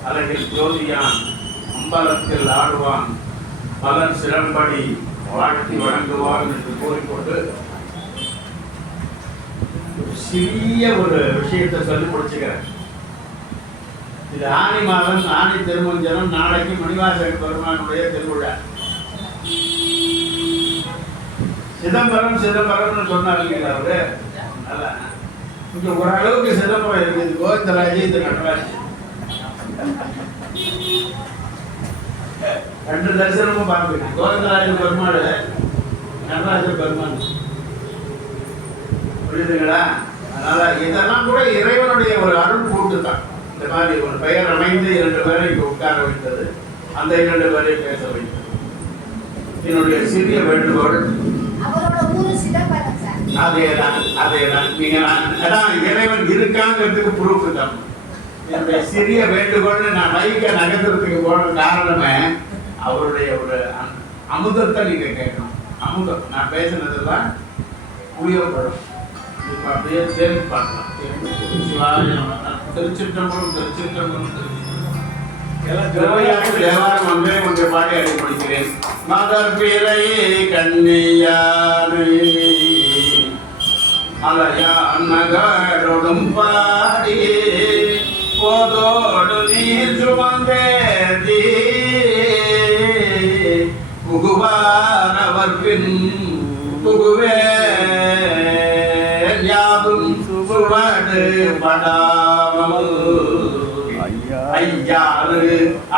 அழகில் ஜோதியான் அம்பலத்தில் ஆடுவான் பலர் சிறம்படி வாழ்த்தி வழங்குவான் என்று கூறிக்கொண்டு சிறிய ஒரு விஷயத்தை சொல்லி முடிச்சுக்கிறேன். இது ஆனி மாதம், ஆனி திருமஞ்சனம். நாளைக்கு மணிவாசக பெருமானுடைய திருவிழா. சிதம்பரம் சிதம்பரம்னு சொன்னார் இல்லைங்களா அவரு. அதான் இங்க ஓரளவுக்கு சிதம்பரம் இருக்குது. கோவிந்தராஜ், இது நடராஜ், ரெண்டு தரிசனமும் பார்ப்பீங்க. கோவிந்தராஜ பெருமாள், நடராஜ பெருமாள், புரியுதுங்களா? அதனால இதெல்லாம் கூட இறைவனுடைய ஒரு அருள் கூட்டு தான். இந்த மாதிரி ஒரு பெயர் அமைந்து 2 பேரை இங்க உட்கார வைத்தது, அந்த 2 பேரை பேச வைத்தது. என்னுடைய சிறிய வேண்டுகோள் அதேதான். நீங்க அதான் இறைவன் இருக்காங்கிறதுக்கு ப்ரூஃப் தான். என்னுடைய சிறிய வேண்டுகோள்னு நான் மைக்க நகர்த்துறதுக்கு போன காரணமே அவருடைய ஒரு அமுதத்தை நீங்க கேட்கணும். அமுதம் நான் பேசினதெல்லாம் உபயோகப்படும். இப்ப அப்படியே சேர்ந்து பார்க்கலாம். திருச்சிற்றம்பலம் தேவாரம் ஒன்றே ஒன்றை பாடி அடிப்படுகிறேன். மதர் பிறை கண்ணியாரு அலையான் நகரோடும் பாடி போதோடு நீர் சுமந்தேதி புகுவார் அவர் பின் புகுவே யாவும் சுவடு படாமல் ஐயாறு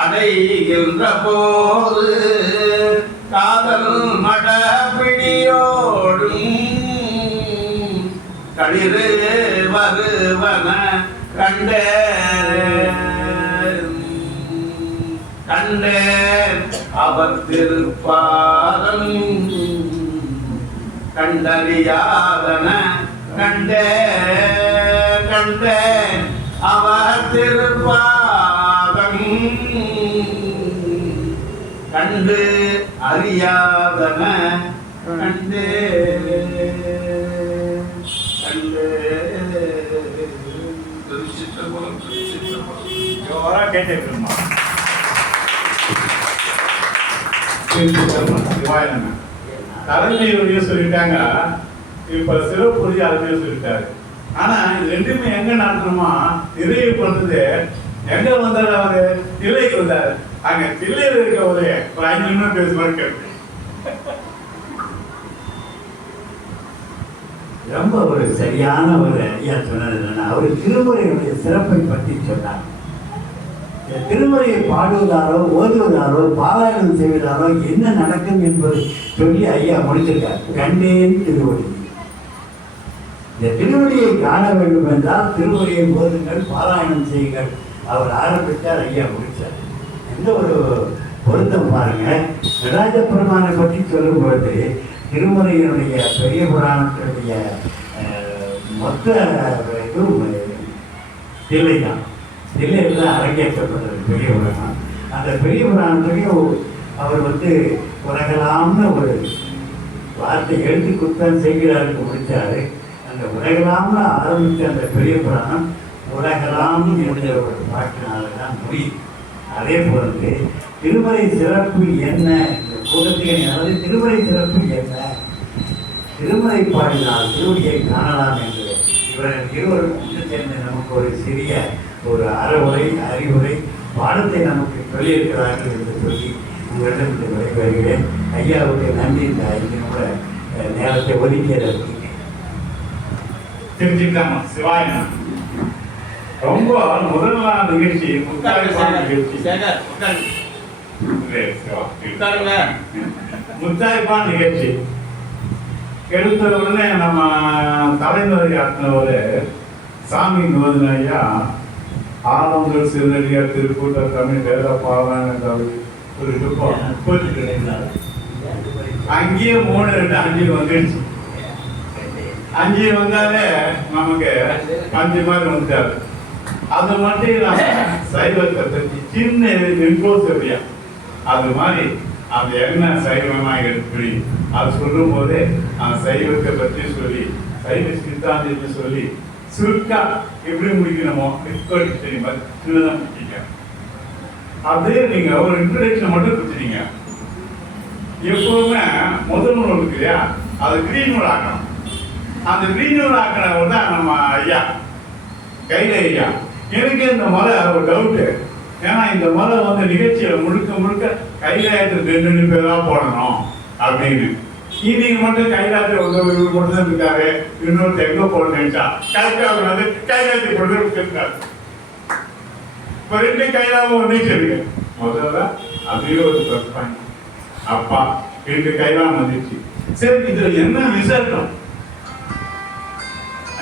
அடைகின்ற போது காதல் மடப்பிடியோடும் களிறு வருவன கண்டேன் அவர் திருப்பாதம் கண்டறியாதன கண்டேன் அவர் திருப்பாதம் கண்டு அறியாதன கண்டே கேட்டிருக்கோம். தலைமையுடைய சொல்லிட்டாங்க, இப்ப சிறப்புரிய அருமையை சொல்லிட்டாரு. ஆனா இது ரெண்டுமே எங்க நடக்கணுமா? நிறைவு பண்றது எங்க வந்தாரு? அவரு தில்லைக்கு வந்தாரு. அங்க தில்லையில இருக்க ஒரு 5 நிமிடம் பேசுவாரு கேட்டு ரொம்ப ஒரு சரியான ஒரு ஐயா சொன்னது என்னன்னா, அவர் திருமுறையுடைய சிறப்பை பற்றி சொன்னார். திருமுறையை பாடுவதாரோ ஓதுவதாரோ பாராயணம் செய்வதாரோ என்ன நடக்கும் என்பதை சொல்லி ஐயா முடித்திருக்கார். கண்டேன் திருவடி. இந்த திருவடியை காண வேண்டும் என்றால் திருமுறையை ஓதுங்கள், பாராயணம் செய்யுங்கள். அவர் ஆரம்பித்தார், ஐயா முடித்தார். எந்த ஒரு பொருத்தம் பாருங்க. நடராஜ பெருமானை பற்றி சொல்லும் பொழுது திருமுறையினுடைய பெரிய புராணத்தினுடைய மொத்த இதுவும் தில்லை தான். தில்லையில் தான் அரங்கேற்றப்பட்டது பெரிய புராணம். அந்த பெரிய புராணத்துலையும் அவர் உலகலாம்னு ஒரு வார்த்தை எழுதி குத்தம் செய்கிறாருக்கு முடித்தாரு. அந்த உலகலாம்னு ஆரம்பித்த அந்த பெரிய புராணம் உலகலாம் என்ற ஒரு பாட்டினால்தான் முடியும். அதே போன்று திருமறை சிறப்பு என்ன? இந்த கூட்டத்தின் அதாவது திருமறை சிறப்பு என்ன? திருமறை பாடினால் திருவடியை காணலாம் என்று இவர்கள் இருவரும் ஒன்று சேர்ந்து நமக்கு ஒரு சிறிய ஒரு அறவுரை அறிவுரை பாடத்தை நமக்கு சொல்லியிருக்கிறார்கள் என்று சொல்லி உங்களிடம் இந்த விடைபெறுகிறேன். ஐயாவுக்கு நன்றி. இந்த 5 நிமிட நேரத்தை ஒதுக்கியதற்கு. தெரிஞ்சுக்காம சிவாயனா ரொம்ப முதல் நாள் நிகழ்ச்சி முத்தாய்ப்பான் நிகழ்ச்சி எடுத்த உடனே நம்ம தலைமுறை ஆட்டினவர் சாமி நோதின ஐயா ஆலங்கள் சிறுநடிகார் திருக்கூட்ட தமிழ் வேத பாவன ஒரு டிப்பம் 30 அங்கேயே 3 2 5 வந்துடுச்சு. 5 வந்தாலே நமக்கு 5 மாதிரி வந்துட்டாரு. அது மட்டும் இல்லாம சைவத்தை பற்றி சின்ன இன்ட்ரோசரியா அது மாதிரி அந்த என்ன சைவமா எப்படி அது சொல்லும் போதே அந்த சைவத்தை பற்றி சொல்லி சைவ சித்தாந்தத்தை சொல்லி சுருக்கா எப்படி முடிக்கணுமோ தெரியுமா சின்னதான் முடிச்சிங்க. அப்படியே நீங்க ஒரு இன்ட்ரடக்ஷன் மட்டும் கொடுத்துட்டீங்க. எப்பவுமே முதல் நூல் இருக்கு இல்லையா, அது கிரீன் நூல் ஆக்கணும். அந்த கிரீன் நூல் ஆக்கினவர் தான் நம்ம ஐயா கையில ஐயா. எனக்கு இந்த மலை ஒரு டவுட்டு, ஏன்னா இந்த மலை வந்து நிகழ்ச்சியில முழுக்க முழுக்க கைலாயத்துக்கு 2 பேரா போடணும் அப்படின்னு. இன்னைக்கு மட்டும் கைலாயத்தை இவர் மட்டும் தான் இருக்காரு, இன்னொருத்த எங்க போடணும்னு நினைச்சா கரெக்டாக வந்து கைலாயத்தை போட்டு இருக்காரு. இப்ப 2 கைலாவும் ஒன்னே சொல்லுங்க. முதல்ல அதுவே ஒரு ப்ளஸ் பாயிண்ட். அப்பா 2 கைலாம் வந்துச்சு. சரி, இதுல என்ன விசேஷம்?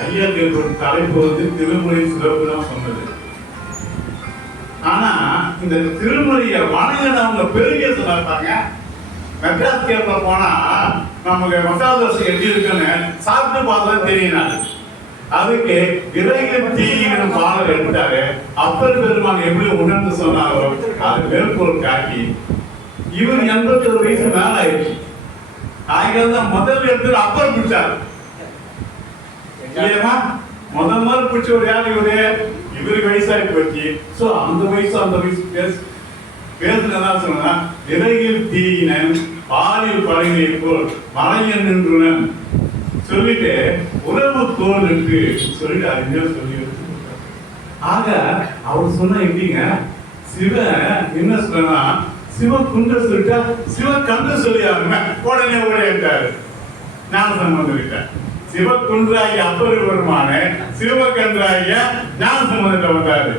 ஐயா ஒரு தலைப்பு வந்து திருமுறை சிறப்பு தான் சொன்னது. ஆனா இந்த திருமுறையை வணங்கினவங்க பெருமையை சொன்னாங்க. மெட்ராஸ் கேப்ல போனா நமக்கு மசாலா தோசை எப்படி இருக்குன்னு சாப்பிட்டு பார்த்தா தெரியும். அதுக்கு விரைவில் தீயினும் பாடல் எடுத்தாரு. அப்பர் பெருமான் எப்படி உணர்ந்து சொன்னாரோ அது மேற்கோள் காட்டி இவர் 81 வயசு மேல ஆயிடுச்சு. ஆகிதான் முதல் எடுத்து அப்பர் பிடிச்சாரு. முதல் பிடிச்ச ஒரு யார் இவருக்கு வயசாகி போச்சு. சோ அந்த வயசு பேசுனதான் சொன்னா விரைவில் தீயினன் பாலில் பழகினை போல் மலையன் நின்றுனன் சொல்லிட்டு உறவு தோல் என்று சொல்லிட்டு அறிஞர் சொல்லி. ஆக அவர் சொன்ன எப்படிங்க, சிவ என்ன சொன்னா சிவ குன்ற சொல்லிட்டா சிவ கன்று சொல்லியாருங்க. உடனே உடையிட்டாரு. ஞான சம்பந்தம் விட்டார். சிவக்குன்றாகிய அப்பர் பெருமான சிவகன்றாகிய ஞான சம்பந்தத்தை வந்தாரு.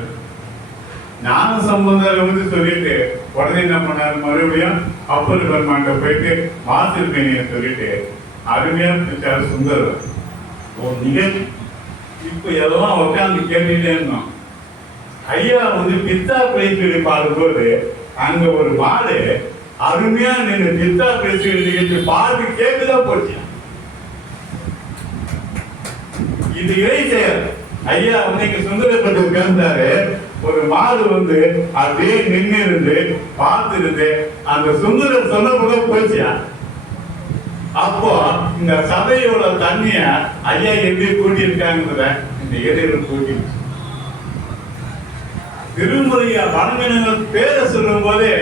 ஞான சம்பந்தர் வந்து சொல்லிட்டு உடனே என்ன பண்ணாரு, மறுபடியும் அப்பர் பெருமான்கிட்ட போயிட்டு மாசிருக்கணிய சொல்லிட்டு அருமையா பிடிச்சாரு சுந்தர். நிகழ்ச்சி இப்ப எல்லாம் உட்காந்து கேட்டுட்டே இருந்தோம். ஐயா வந்து பித்தா பேசி பாடும்போது அங்க ஒரு பாடு அருமையா நின்று பித்தா பேசி நிகழ்ச்சி பாடு கேட்டுதான் போச்சு. இது இறை செயல். ஐயா இன்னைக்கு சுந்தரப்பட்டு உட்கார்ந்தாரு. ஒரு மாடு வந்து அப்படியே நின்று இருந்து பார்த்து இருந்து அந்த சுந்தரர் சொன்ன போச்சியா. அப்போ இந்த சபையோட தண்ணிய ஐயா எப்படி கூட்டி இருக்காங்க இந்த இடையில கூட்டி. திருமுறைய வணங்கினங்கள் பேரை சொல்லும் போதே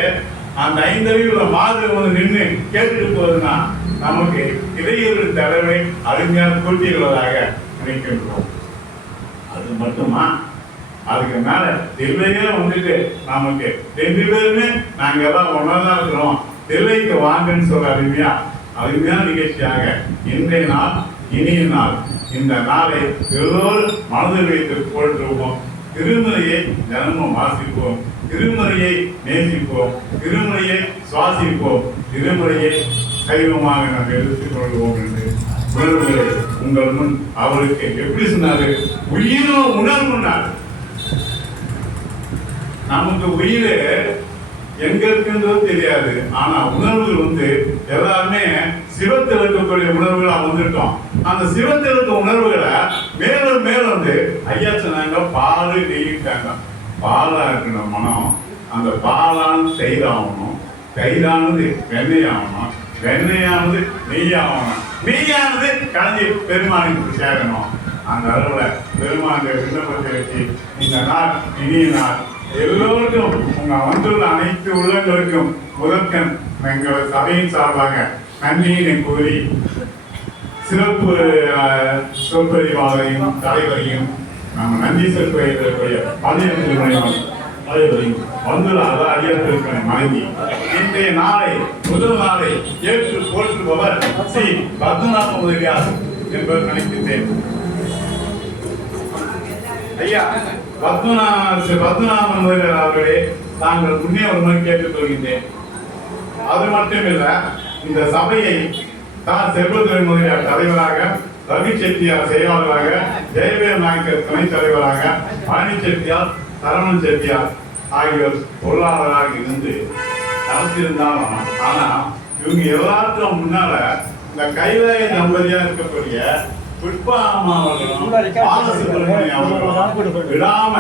அந்த 5 அறிவுள்ள மாடு வந்து நின்று கேட்டுட்டு போகுதுன்னா நமக்கு இடையூறு தலைமை அருமையாக கூட்டியுள்ளதாக நினைக்கின்றோம். அது மட்டுமா, அதுக்கு மேல தில்லையே வந்துட்டு நமக்கு 2 பேருமே நாங்க எல்லாம் ஒன்னாதான் இருக்கிறோம், தில்லைக்கு வாங்கன்னு சொல்ற அருமையான நிகழ்ச்சியாக இன்றைய நாள் இனிய நாள். இந்த நாளை எல்லோரும் மனதில் வைத்து போற்றுவோம். திருமுறையை தினமும் வாசிப்போம், திருமுறையை நேசிப்போம், திருமுறையை சுவாசிப்போம், திருமுறையை சைவமாக நாம் எடுத்துக் கொள்வோம் என்று உணர்வுகளை உங்கள் முன் அவருக்கு எப்படி சொன்னாரு, உயிரோ உணர்வுனார். நமக்கு உயிர் எங்க இருக்குன்றது தெரியாது, ஆனா உணர்வுகள் வந்து எல்லாருமே சிவத்தில் இருக்கக்கூடிய உணர்வுகளா வந்துட்டோம். அந்த சிவத்தில் இருக்க உணர்வுகளை மேலும் மேலும் வந்து ஐயா சொன்னாங்க பால் நெய்யிட்டாங்க. பாலா இருக்கணும் மனம், அந்த பாலானது தயிராகணும், தயிரானது வெண்ணெய் ஆகணும், வெண்ணெயானது நெய்யாகணும், நெய்யானது கலந்து பெருமானுக்கு சேரணும். அந்த அளவுல பெருமான் விண்ணப்பத்தை வச்சு இந்த நாள் இனிய நாள் எல்லோருக்கும் உங்க வந்துள்ள அனைத்து உள்ளங்களுக்கும் முதற்கண் எங்கள் சபையின் சார்பாக நன்றியினை கூறி சிறப்பு சொற்பொழிவாளரையும் தலைவரையும் நம்ம நன்றி செலுத்தக்கூடிய 15 தலைவரையும் வந்துள்ள அடியார்களுக்கு வணங்கி இன்றைய நாளை முதல் நாளை ஏற்று போற்றுபவர் ஸ்ரீ பத்மநாப முதலியார் என்பவர் நினைக்கின்றேன். ஐயா பத்மநாபன் முதலியார் அவர்களே, தாங்கள் முன்னே ஒரு முறை கேட்டுக் கொள்கின்றேன். அது மட்டுமில்ல, இந்த சபையை செல்வத்துறை முதலியார் தலைவராக, ரவி செட்டியார் செயலாளராக, ஜெயவேல் நாயக்கர் துணைத் தலைவராக, பழனி செட்டியார், சரவணன் செட்டியார் ஆகியோர் பொருளாளராக இருந்து நடத்தியிருந்தாலும், ஆனா இவங்க எல்லாத்துக்கும் முன்னால இந்த கைலாய தம்பதியா இருக்கக்கூடிய புஷ்பா அம்மா அவர்களும் பாலசுப்ரமணியம் அவர்களும் விடாம